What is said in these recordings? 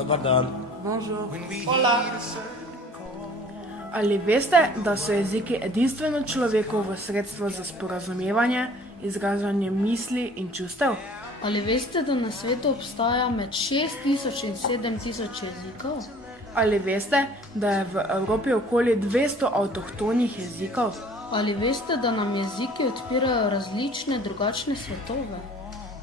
Dobar dan. Bonjour. Hola. Ali veste, da so jeziki edinstveno človekovo sredstvo za sporazumevanje, izražanje misli in čustev? Ali veste, da na svetu obstaja med 6000 in 7000 jezikov? Ali veste, da je v Evropi okoli 200 avtohtonih jezikov? Ali veste, da nam jeziki odpirajo različne drugačne svetove?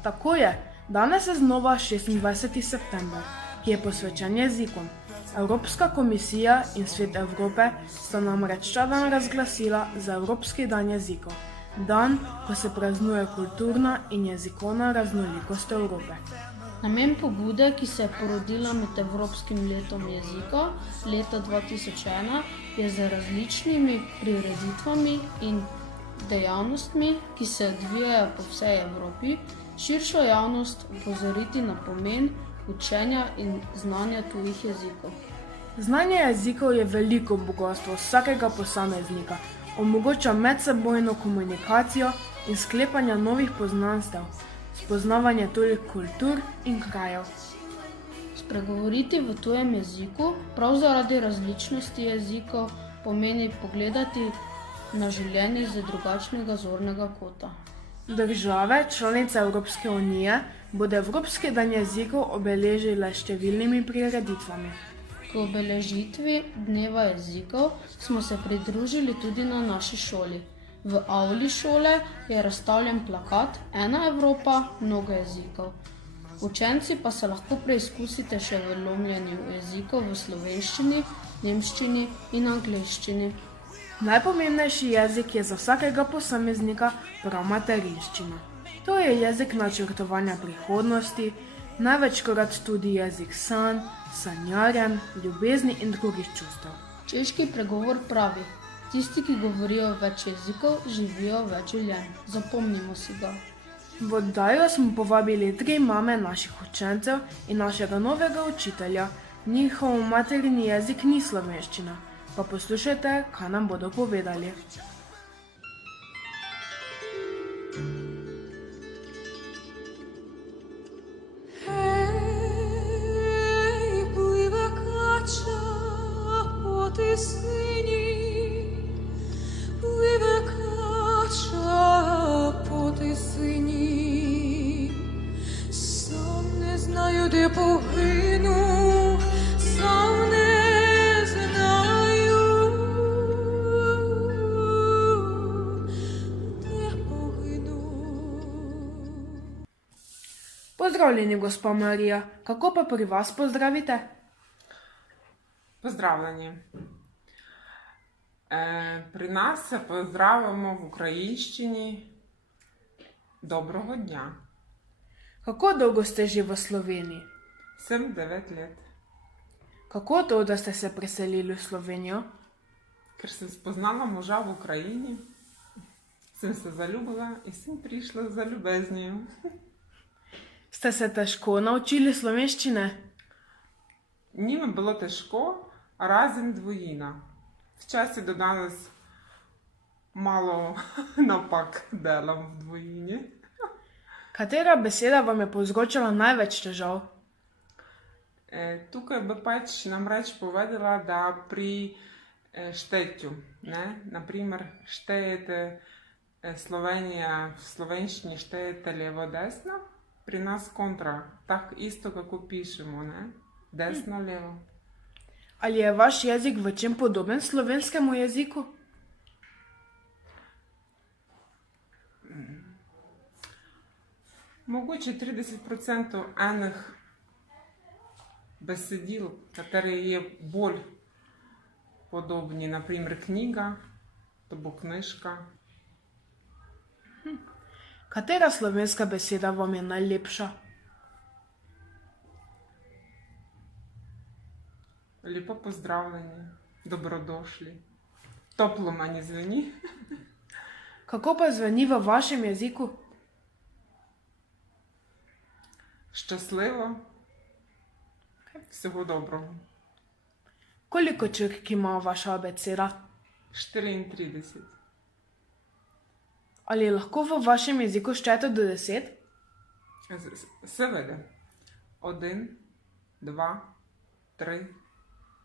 Tako je, danes je znova 26. september, ki je posvečen jezikom. Evropska komisija in Svet Evrope sta namreč ta dan razglasila za Evropski dan jezikov, dan, ko se praznuje kulturna in jezikovna raznolikost Evrope. Namen pobude, ki se je porodila med Evropskim letom jezika leta 2001, je z različnimi prireditvami in dejavnostmi, ki se odvijajo po vsej Evropi, širšo javnost opozoriti na pomen učenja in znanja tujih jezikov. Znanje jezikov je veliko bogastvo vsakega posameznika, omogoča medsebojno komunikacijo in sklepanje novih poznanstev, spoznavanje tujih kultur in krajev. Spregovoriti v tujem jeziku, prav zaradi različnosti jezikov, pomeni pogledati na življenje z drugačnega zornega kota. Države, članice Evropske unije, bodo Evropski dan jezikov obeležile številnimi prireditvami. K obeležitvi Dneva jezikov smo se pridružili tudi na naši šoli. V avli šole je razstavljen plakat Ena Evropa, mnogo jezikov. Učenci pa se lahko preizkusite še v lomljenju jezikov v slovenščini, nemščini in angleščini. Najpomembnejši jezik je za vsakega posameznika prav materinščina. To je jezik načrtovanja prihodnosti, največkrat tudi jezik sanj, sanjarjenj, ljubezni in drugih čustev. Češki pregovor pravi: tisti, ki govorijo več jezikov, živijo več življenj. Zapomnimo si ga. V oddajo smo povabili 3 mame naših učencev in našega novega učitelja. Njihov materini jezik ni slovenščina. Pa poslušajte, kaj nam bodo povedali. Pozdravljeni, gospa Marija. Kako pa pri vas pozdravite? Pozdravljeni. Pri nas se pozdravljamo v ukrajinščini dobrого dня. Kako dolgo ste že v Sloveniji? Sem 9 let. Kako to, da ste se preselili v Slovenijo? Ker sem spoznala moža v Ukrajini, sem se zaljubila in sem prišla za ljubeznijo. Ste se težko naučili slovenščine? Ni mi bilo težko, razen dvojina. Včasih do danes malo napak delam v dvojini. Katera beseda vam je povzročala največ težav? Tukaj bi pač namreč povedala, da pri štetju, naprimer štejete Slovenija, v slovenščini štejete levo desno, pri nas kontra, tako isto kako pišemo, desno levo. Ali je vaš jezik v čem podoben slovenskemu jeziku? Mogoče 30% enih besedil, katere je bolj podobni, naprimer knjiga, to bo knižka. Katera slovenska beseda vam je najlepša? Lepo pozdravljeni, dobrodošli. Toplo meni zveni. Kako pa zveni v vašem jeziku? Ščasljivo. Всього доброго. Koliko črk ima vaša abeceda? 34. Ali lahko v vašem jeziku štejete do 10? Seveda. 1, 2, 3,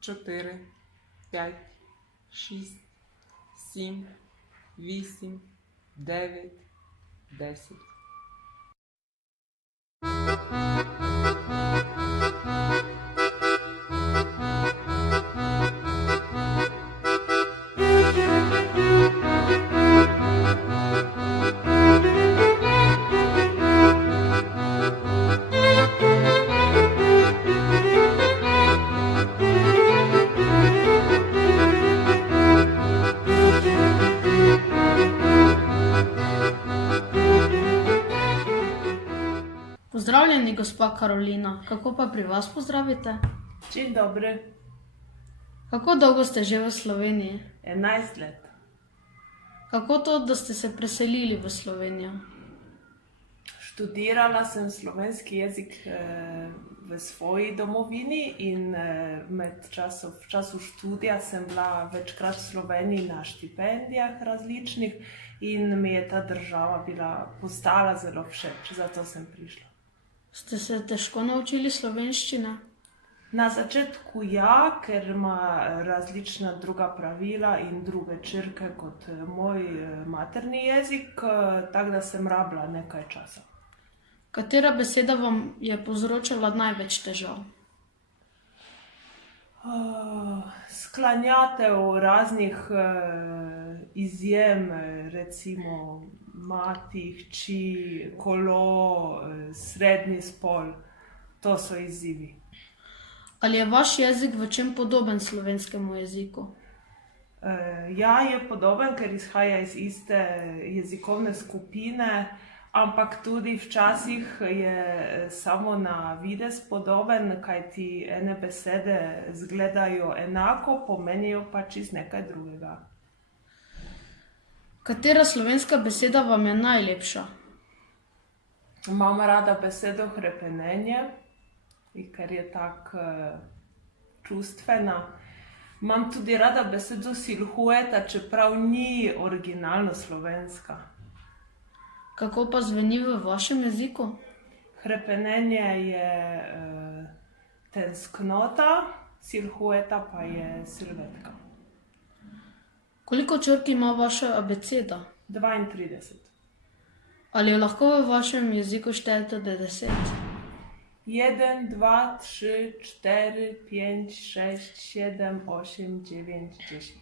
4, 5, 6, 7, 8, 9, 10. Pozdravljeni, gospa Karolina. Kako pa pri vas pozdravite? Dzień dobry, Kako dolgo ste že v Sloveniji? 11 let. Kako to, da ste se preselili v Slovenijo? Študirala sem slovenski jezik v svoji domovini in v času študija sem bila večkrat v Sloveniji na štipendijah različnih in mi je ta država postala zelo všeč, zato sem prišla. Ste se težko naučili slovenščine? Na začetku ja, ker ima različna druga pravila in druge črke kot moj materni jezik, tako da sem rabila nekaj časa. Katera beseda vam je povzročala največ težav? Sklanjatev raznih izjem, recimo mati, hči, kolo, srednji spol, to so izzivi. Ali je vaš jezik v čem podoben slovenskemu jeziku? Ja, je podoben, ker izhaja iz iste jezikovne skupine, ampak tudi včasih je samo na videz podoben, kajti ene besede izgledajo enako, pomenijo pa čisto nekaj drugega. Katera slovenska beseda vam je najlepša? Imam rada besedo hrepenenje, ker je tako čustvena. Imam tudi rada besedo silhueta, čeprav ni originalno slovenska. Kako pa zveni v vašem jeziku? Hrepenenje je tensknota, silhueta pa je silvetka. Koliko črk ima vaša abeceda? 32. Ali jo lahko v vašem jeziku štejete do 10? 1, 2, 3, 4, 5, 6, 7, 8, 9, 10.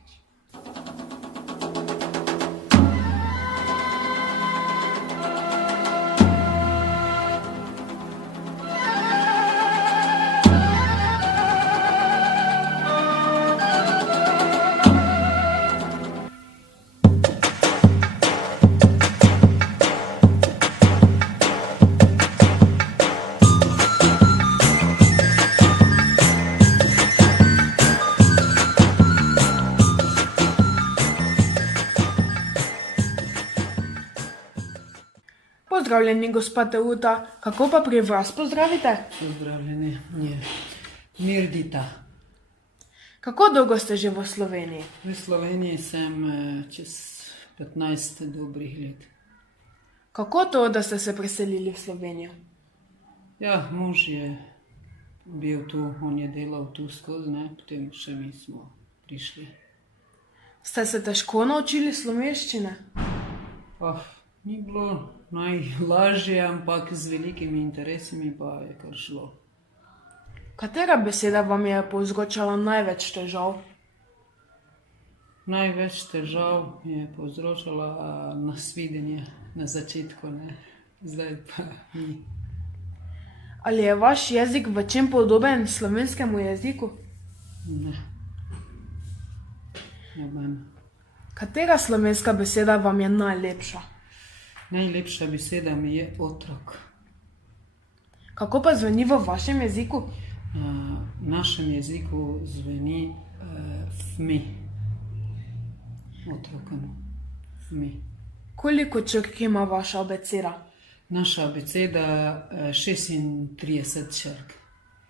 Pozdravljeni, gospa Teuta. Kako pa pri vas pozdravite? Pozdravljeni, je Mirdita. Kako dolgo ste že v Sloveniji? V Sloveniji sem čez 15 dobrih let. Kako to, da ste se preselili v Slovenijo? Ja, mož je bil tu, on je delal tu skozi, ne, potem še mi smo prišli. Ste se težko naučili slovenščine? Ni bilo najlažje, ampak z velikimi interesimi pa je kar šlo. Katera beseda vam je povzročala največ težav? Največ težav je povzročala nasvidenje na začetku, ne, zdaj pa ni. Ali je vaš jezik v čem podoben slovenskemu jeziku? Ne. Noben. Katera slovenska beseda vam je najlepša? Najlepša beseda mi je otrok. Kako pa zveni v vašem jeziku? V našem jeziku zveni fmi. Otrokano. Fmi. Koliko črk ima vaša abeceda? Naša abeceda 36 črk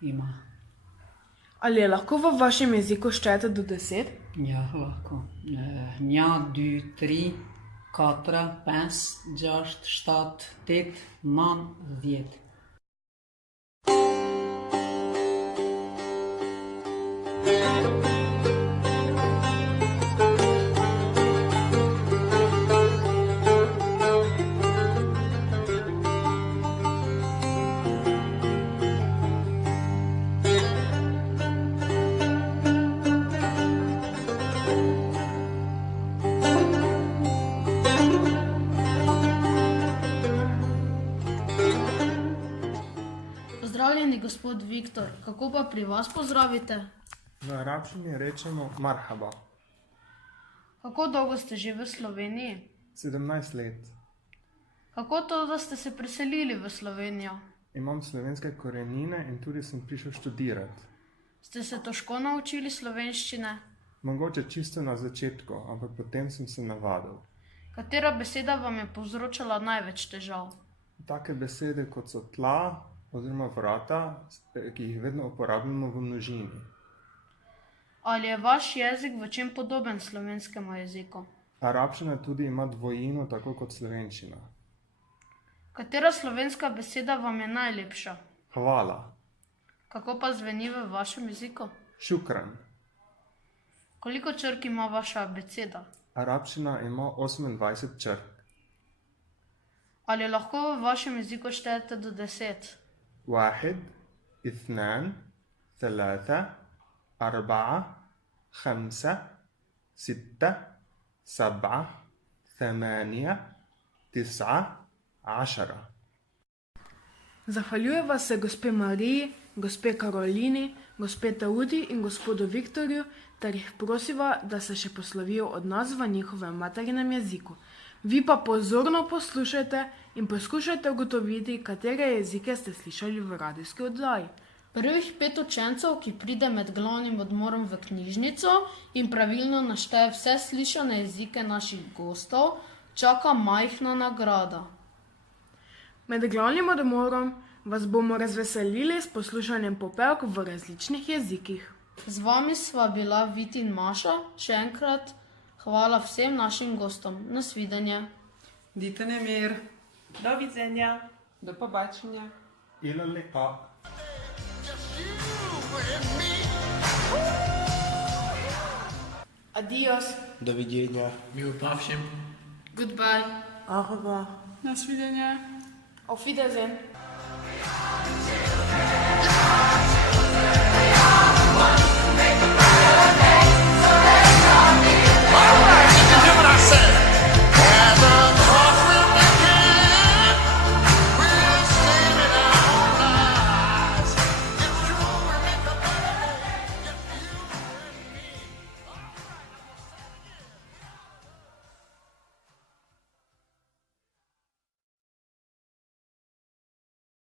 ima. Ali je lahko v vašem jeziku štejete do 10? Ja, lahko. Nja, 2, 3, 4, 5, 6, 7, 8, 9. Pozdravljeni, gospod Viktor, kako pa pri vas pozdravite? V arabščini rečemo marhaba. Kako dolgo ste že v Sloveniji? 17 let. Kako to, da ste se preselili v Slovenijo? Imam slovenske korenine in tudi sem prišel študirati. Ste se težko naučili slovenščine? Mogoče čisto na začetku, ampak potem sem se navadil. Katera beseda vam je povzročala največ težav? Take besede kot so tla oziroma vrata, ki jih vedno uporabljamo v množini. Ali je vaš jezik v čem podoben slovenskemu jeziku? Arabščina tudi ima dvojino, tako kot slovenščina. Katera slovenska beseda vam je najlepša? Hvala. Kako pa zveni v vašem jeziku? Šukran. Koliko črk ima vaša abeceda? Arabščina ima 28 črk. Ali lahko v vašem jeziku štejete do 10? 1 2 3 4 5 6 7 8 9 10. Zahvaljujeva se gospe Mariji, gospe Karolini, gospe Taudi in gospodu Viktorju, ter jih prosiva, da se še poslovijo od nas v njihovem materinem jeziku. Vi pa pozorno poslušajte in poskušajte ugotoviti, katere jezike ste slišali v radijski oddaji. Prvih 5 učencev, ki pride med glavnim odmorom v knjižnico in pravilno našteje vse slišane jezike naših gostov, čaka majhna nagrada. Med glavnim odmorom vas bomo razveselili s poslušanjem popevk v različnih jezikih. Z vami sva bila Vit in Maša, še enkrat hvala vsem našim gostom. Nasvidenje. Dite nemir. Do viđenja. Do побачення. Ila liqa. Adios. Doviđenja. Goodbye. Nasvidenje. Auf Wiedersehen.